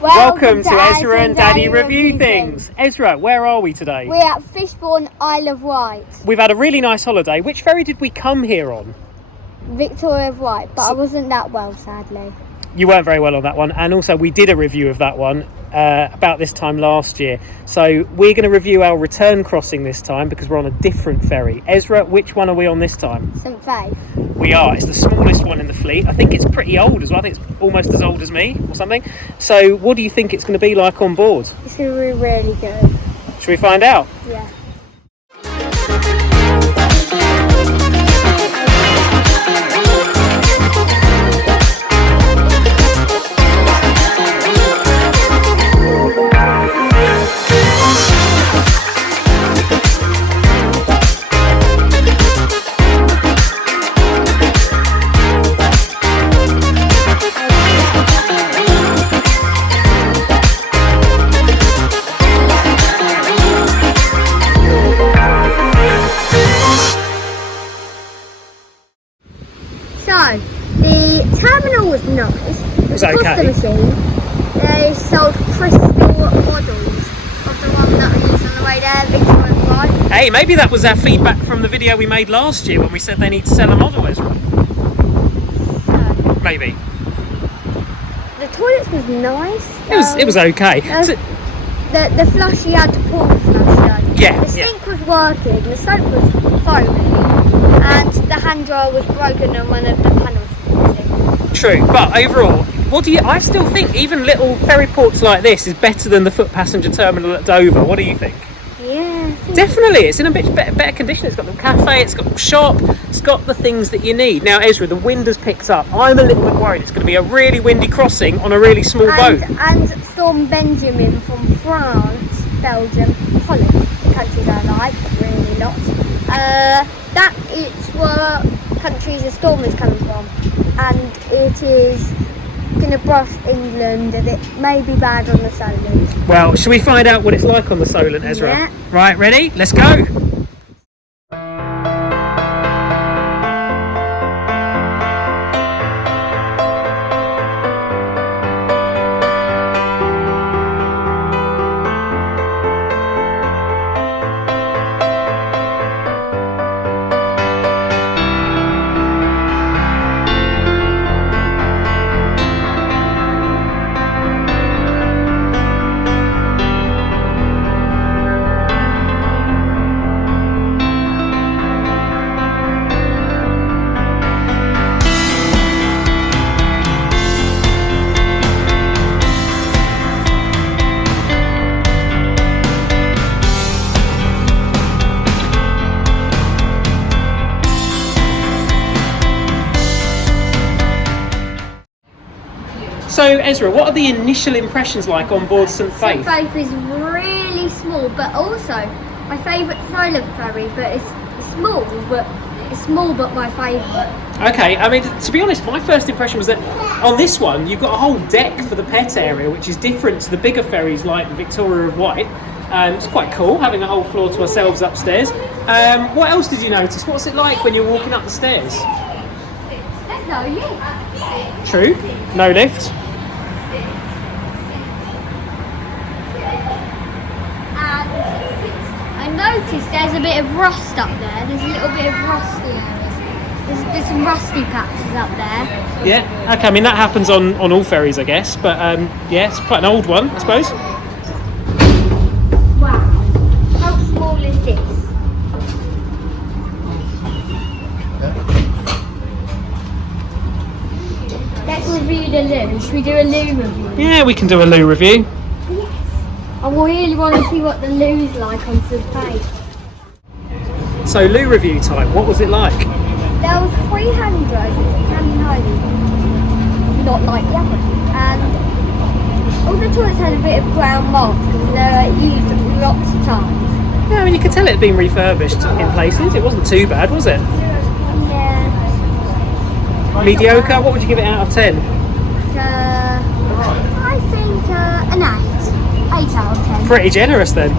Welcome to Ezra and Daddy Review Things. Ezra, where are we today? We're at Fishbourne, Isle of Wight. We've had a really nice holiday. Which ferry did we come here on? Victoria of Wight, but I wasn't that well, sadly. You weren't very well on that one, and also we did a review of that one about this time last year. So we're going to review our return crossing this time because we're on a different ferry. Ezra, which one are we on this time? St Faith. We are. It's the smallest one in the fleet. I think it's pretty old as well. I think it's almost as old as me or something. So what do you think it's going to be like on board? It's going to be really good. Should we find out? Yeah. So, the terminal was nice. It was okay. Machine. They sold crystal models of the one that I used on the way there, Victoria of Wight. Hey, maybe that was our feedback from the video we made last year when we said they need to sell a model, Ezra. So, Maybe. the toilets was nice. It was okay. The flush you had to pull the flush though. Yeah. The sink was working, the soap was foaming, and the hand dryer was broken and one of the panels was missing. True, but overall, I still think even little ferry ports like this is better than the foot passenger terminal at Dover. What do you think? Yeah. Definitely, it's in a bit better condition. It's got the cafe, it's got the shop, it's got the things that you need. Now, Ezra, the wind has picked up. I'm a little bit worried it's going to be a really windy crossing on a really small boat. And Storm Benjamin from France, Belgium, Holland, the countries I like, really lots. That is where countries the storm is coming from, and it is going to brush England, and it may be bad on the Solent. Well, should we find out what it's like on the Solent, Ezra? Yeah. Right, ready? Let's go! So, Ezra, what are the initial impressions like on board St Faith? St Faith is really small, but also my favourite Solent ferry. But it's small, but my favourite. Okay, I mean, to be honest, my first impression was that on this one you've got a whole deck for the pet area, which is different to the bigger ferries like the Victoria of Wight. It's quite cool having a whole floor to ourselves upstairs. What else did you notice? What's it like when you're walking up the stairs? There's no lift. True, no lift. I noticed there's a bit of rust up there. There's a little bit of rusty areas. There's some rusty patches up there. Yeah, okay, I mean that happens on all ferries, I guess, but yeah, it's quite an old one, I suppose. Wow, how small is this? Let's review the loo. Should we do a loo review? Yeah, we can do a loo review. Yes. I really want to see what the loo's like on St Faith. So loo review time, what was it like? There was 3 hand dryers in the cabin home, not like the other. And all the toilets had a bit of brown marks because they were used lots of times. I mean, you could tell it had been refurbished in places. It wasn't too bad, was it? Yeah. Mediocre. What would you give it out of 10? I think an 8. 8 out of 10. Pretty generous then.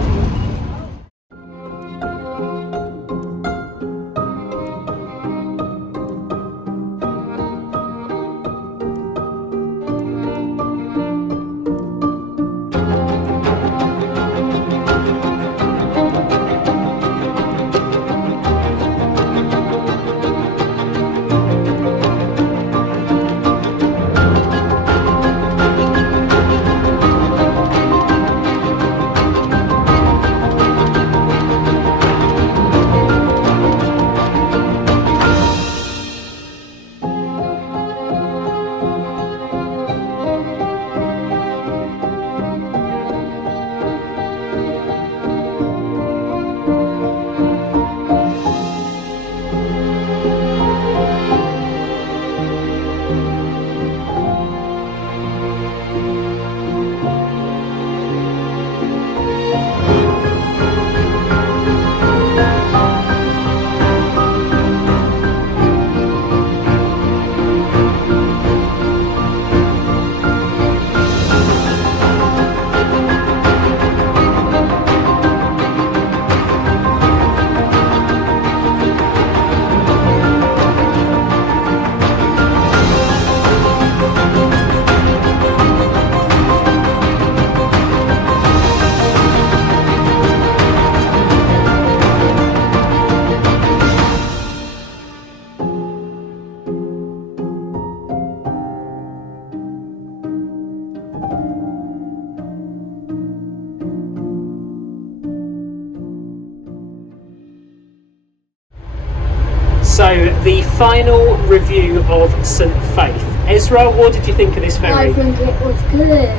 So, the final review of St Faith. Ezra, what did you think of this ferry? I think it was good.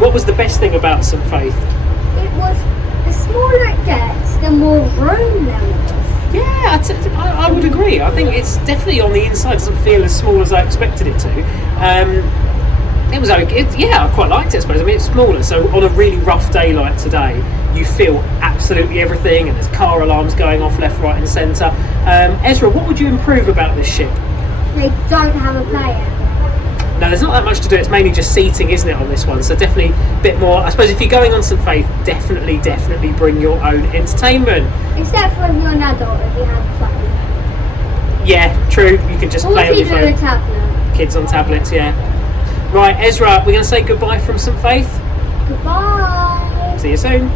What was the best thing about St Faith? It was, the smaller it gets, the more room there was. Yeah, I would agree. I think it's definitely on the inside doesn't feel as small as I expected it to. It was okay. Yeah, I quite liked it, I suppose. I mean, it's smaller, so on a really rough day like today, you feel absolutely everything, and there's car alarms going off left, right, and centre. Ezra, what would you improve about this ship? They don't have a player. No, there's not that much to do. It's mainly just seating, isn't it, on this one? So definitely a bit more. I suppose if you're going on St Faith, definitely bring your own entertainment. Except for if you're an adult, if you have a phone. Yeah, true. You can just Or play on your people on a phone. tablet. Kids on tablets, yeah. Right, Ezra, we're going to say goodbye from St Faith. Goodbye. See you soon.